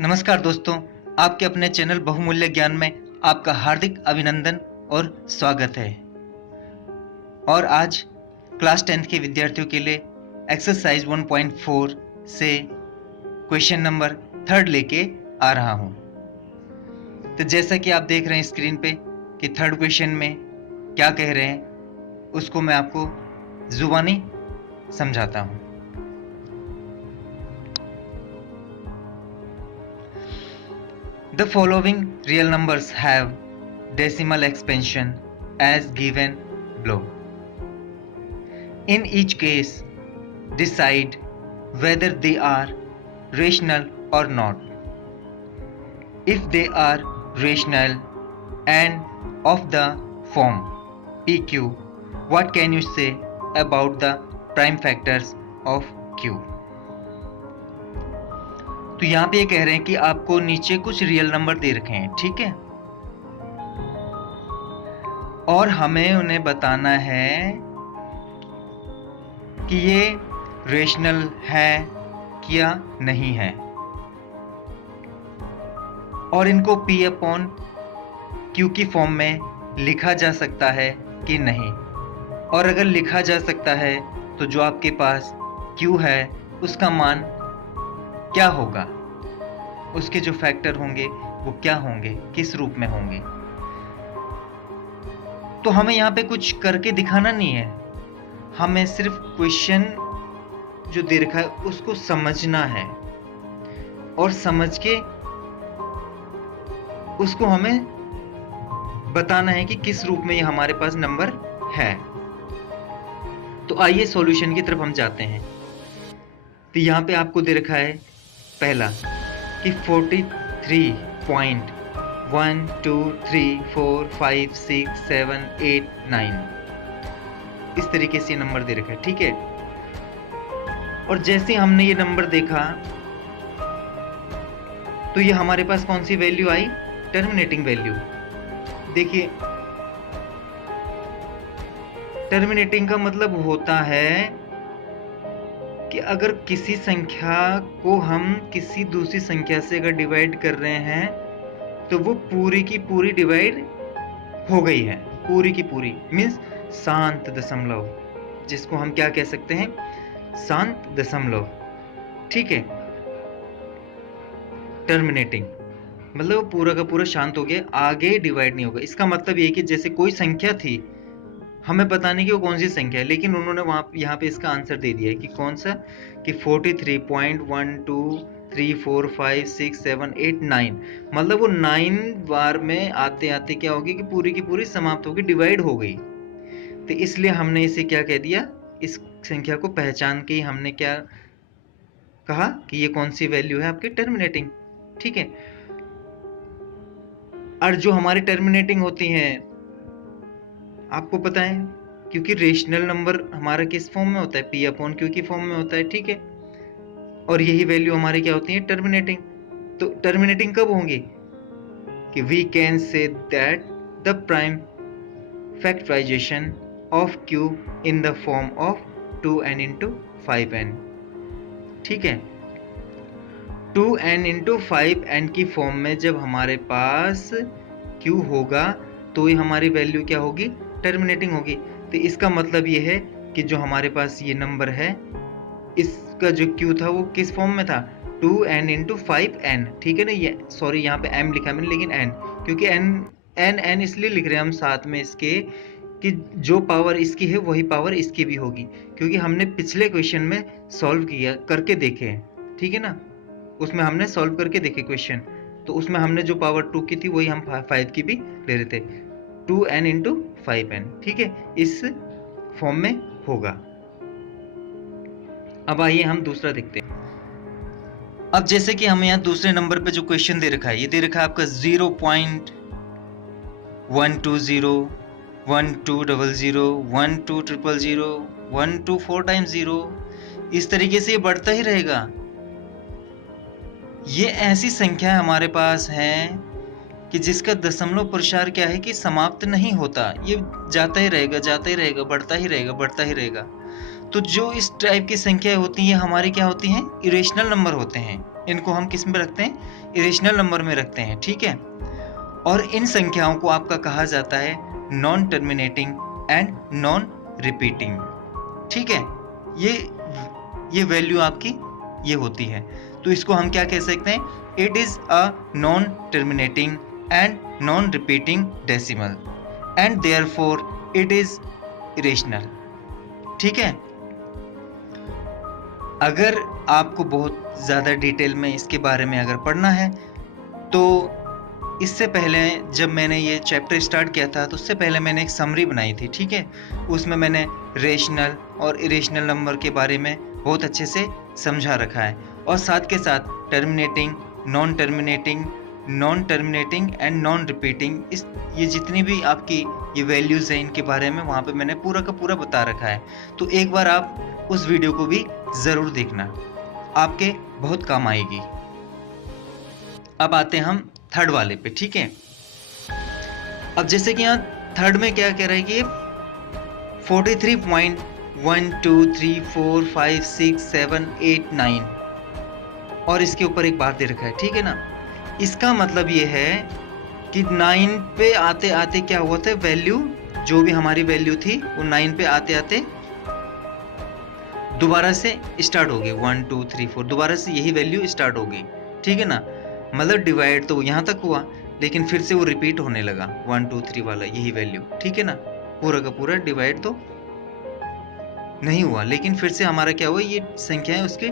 नमस्कार दोस्तों, आपके अपने चैनल बहुमूल्य ज्ञान में आपका हार्दिक अभिनंदन और स्वागत है। और आज क्लास 10th के विद्यार्थियों के लिए एक्सरसाइज 1.4 से क्वेश्चन नंबर 3 लेके आ रहा हूँ। तो जैसा कि आप देख रहे हैं स्क्रीन पे कि थर्ड क्वेश्चन में क्या कह रहे हैं, उसको मैं आपको जुबानी समझाता हूँ। The following real numbers have decimal expansion as given below. In each case, decide whether they are rational or not. If they are rational and of the form PQ, what can you say about the prime factors of Q? तो यहाँ पे ये कह रहे हैं कि आपको नीचे कुछ रियल नंबर दे रखे हैं, ठीक है, और हमें उन्हें बताना है कि ये रेशनल है या नहीं है, और इनको P अपॉन Q की फॉर्म में लिखा जा सकता है कि नहीं, और अगर लिखा जा सकता है तो जो आपके पास Q है उसका मान क्या होगा, उसके जो फैक्टर होंगे वो क्या होंगे, किस रूप में होंगे। तो हमें यहाँ पे कुछ करके दिखाना नहीं है, हमें सिर्फ क्वेश्चन जो दे रखा है उसको समझना है, और समझ के उसको हमें बताना है कि किस रूप में ये हमारे पास नंबर है। तो आइए सॉल्यूशन की तरफ हम जाते हैं। तो यहाँ पे आपको दे रखा है पहला कि 43.123456789 इस तरीके से नंबर दे रखा है, ठीक है। और जैसे हमने ये नंबर देखा तो ये हमारे पास कौन सी वैल्यू आई, टर्मिनेटिंग वैल्यू। देखिए टर्मिनेटिंग का मतलब होता है कि अगर किसी संख्या को हम किसी दूसरी संख्या से अगर डिवाइड कर रहे हैं तो वो पूरी की पूरी डिवाइड हो गई है, पूरी की पूरी मीन्स शांत दशमलव, जिसको हम क्या कह सकते हैं, शांत दशमलव, ठीक है। टर्मिनेटिंग मतलब वो पूरा का पूरा शांत हो गया, आगे डिवाइड नहीं होगा। इसका मतलब ये कि जैसे कोई संख्या थी, हमें पता नहीं कि वो कौन सी संख्या है, लेकिन उन्होंने यहाँ पे इसका आंसर दे दिया है कि कौन सा, कि 43.123456789, मतलब वो 9 बार में आते आते क्या होगी कि पूरी की पूरी समाप्त होगी, डिवाइड हो गई। तो इसलिए हमने इसे क्या कह दिया, इस संख्या को पहचान के हमने क्या कहा कि ये कौन सी वैल्यू है आपकी, टर्मिनेटिंग, ठीक है। और जो हमारी टर्मिनेटिंग होती हैं आपको पता है, क्योंकि रेशनल नंबर हमारा किस फॉर्म में होता है, P अपॉन Q की फॉर्म में होता है, ठीक है। और यही वैल्यू हमारी क्या होती है, टर्मिनेटिंग। तो टर्मिनेटिंग कब होंगी कि we can say that the prime factorization of Q in the form of 2n into 5n, ठीक है। 2n into 5n की फॉर्म में जब हमारे पास Q होगा तो ये हमारी वैल्यू क्या होगी, टर्मिनेटिंग होगी। तो इसका मतलब ये है कि जो हमारे पास ये नंबर है इसका जो Q था वो किस फॉर्म में था, 2n into 5n, ठीक है ना। ये सॉरी यहाँ पे m लिखा मैंने, लेकिन n, क्योंकि n इसलिए लिख रहे हैं हम साथ में इसके कि जो पावर इसकी है वही पावर इसकी भी होगी, क्योंकि हमने पिछले क्वेश्चन में सॉल्व किया करके देखे, ठीक है ना, उसमें हमने सॉल्व करके देखे क्वेश्चन, तो उसमें हमने जो पावर 2 की थी वही हम 5 की भी ले रहे थे, 2n into 5n, ठीक है, इस फॉर्म में होगा। अब आइए हम दूसरा देखते हैं। अब जैसे कि हमें यहाँ दूसरे नंबर पे जो क्वेश्चन दे रखा है, ये दे रखा है आपका 0.120 1200 12000 124 times 0, इस तरीके से ये बढ़ता ही रहेगा। ये ऐसी संख्या हमारे पास है कि जिसका दशमलव प्रसार क्या है कि समाप्त नहीं होता, ये जाता ही रहेगा, जाता ही रहेगा, बढ़ता ही रहेगा, बढ़ता ही रहेगा। तो जो इस टाइप की संख्याएं होती हैं हमारी क्या होती हैं, इरेशनल नंबर होते हैं। इनको हम किस में रखते हैं, इरेशनल नंबर में रखते हैं, ठीक है। और इन संख्याओं को आपका कहा जाता है non terminating and non repeating, ठीक है। ये वैल्यू आपकी ये होती है, तो इसको हम क्या कह सकते हैं, it is a non terminating and non repeating decimal and therefore it is irrational, ठीक है। अगर आपको बहुत ज़्यादा डिटेल में इसके बारे में अगर पढ़ना है तो इससे पहले जब मैंने ये चैप्टर स्टार्ट किया था तो उससे पहले मैंने एक समरी बनाई थी, ठीक है। उसमें मैंने रेशनल और इरेशनल नंबर के बारे में बहुत अच्छे से समझा रखा है, और साथ के साथ terminating, non terminating and non repeating, इस ये जितनी भी आपकी ये वैल्यूज़ हैं इनके बारे में वहाँ पे मैंने पूरा का पूरा बता रखा है। तो एक बार आप उस वीडियो को भी ज़रूर देखना, आपके बहुत काम आएगी। अब आते हैं हम थर्ड वाले पे, ठीक है। अब जैसे कि यहाँ थर्ड में क्या कह रहा है कि 43.1 2 3 4 5 6 7 8 9 और इसके ऊपर एक बार दे रखा है, ठीक है ना। इसका मतलब ये है कि 9 पे आते आते क्या हुआ था, वैल्यू जो भी हमारी वैल्यू थी वो 9 पे आते आते दोबारा से स्टार्ट हो गई, 1 2 3 4 दोबारा से यही वैल्यू स्टार्ट हो गई, ठीक है ना। मतलब डिवाइड तो यहाँ तक हुआ लेकिन फिर से वो रिपीट होने लगा 1 2 3 वाला यही वैल्यू, ठीक है ना। पूरा का पूरा डिवाइड तो नहीं हुआ लेकिन फिर से हमारा क्या हुआ, ये संख्याएं उसके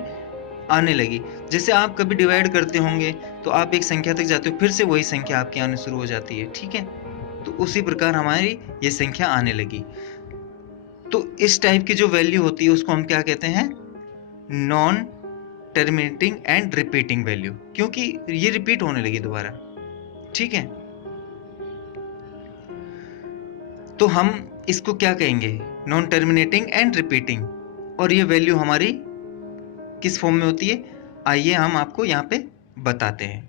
आने लगी। जैसे आप कभी डिवाइड करते होंगे तो आप एक संख्या तक जाते हो, फिर से वही संख्या आपकी आने शुरू हो जाती है, ठीक है। तो उसी प्रकार हमारी ये संख्या आने लगी। तो इस टाइप की जो वैल्यू होती है उसको हम क्या कहते हैं, non terminating and repeating value, क्योंकि ये रिपीट होने लगी दोबारा, ठीक है। तो हम इसको क्या कहेंगे, नॉन टर्मिनेटिंग एंड रिपीटिंग। और ये वैल्यू हमारी किस फॉर्म में होती है, आइए हम आपको यहाँ पे बताते हैं।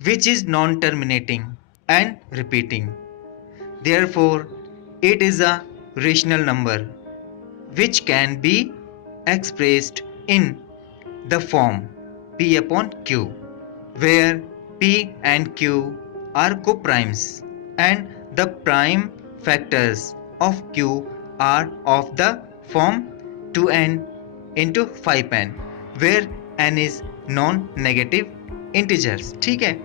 Which is non terminating and repeating, therefore it is a rational number which can be expressed in the form P upon Q, where P and Q are co-primes and the prime factors of Q are of the form 2n into 5n, where n is non-negative integers, ठीक है।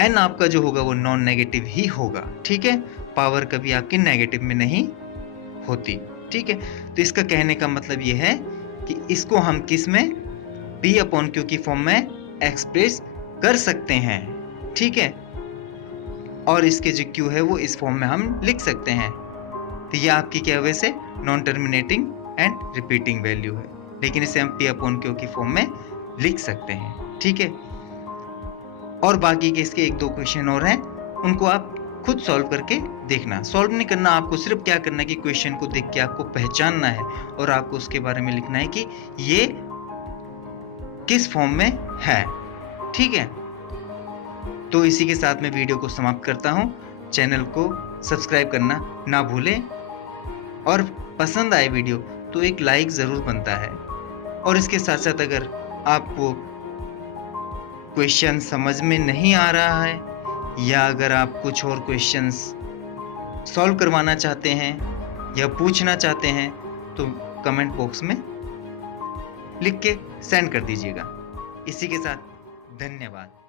n आपका जो होगा वो non negative ही होगा, ठीक है। Power कभी आपकी नेगेटिव में नहीं होती, ठीक है। तो इसका कहने का मतलब ये है कि इसको हम किस में, P अपॉन Q की फॉर्म में एक्सप्रेस कर सकते हैं, ठीक है। और इसके जो Q है वो इस फॉर्म में हम लिख सकते हैं। तो ये आपकी क्या वैसे non terminating and repeating value है, लेकिन इसे हम P अपॉन Q की फॉर्म में लिख सकते हैं, ठीक है। और बाकी के इसके 1-2 क्वेश्चन और हैं, उनको आप खुद सॉल्व करके देखना। सॉल्व नहीं करना आपको, सिर्फ क्या करना है कि क्वेश्चन को देख के आपको पहचानना है और आपको उसके बारे में लिखना है कि ये किस फॉर्म में है, ठीक है। तो इसी के साथ मैं वीडियो को समाप्त करता हूं। चैनल को सब्सक्राइब करना ना भूलें, और पसंद आए वीडियो तो एक लाइक ज़रूर बनता है। और इसके साथ साथ अगर आपको क्वेश्चन समझ में नहीं आ रहा है या अगर आप कुछ और क्वेश्चंस सॉल्व करवाना चाहते हैं या पूछना चाहते हैं तो कमेंट बॉक्स में लिख के सेंड कर दीजिएगा। इसी के साथ धन्यवाद।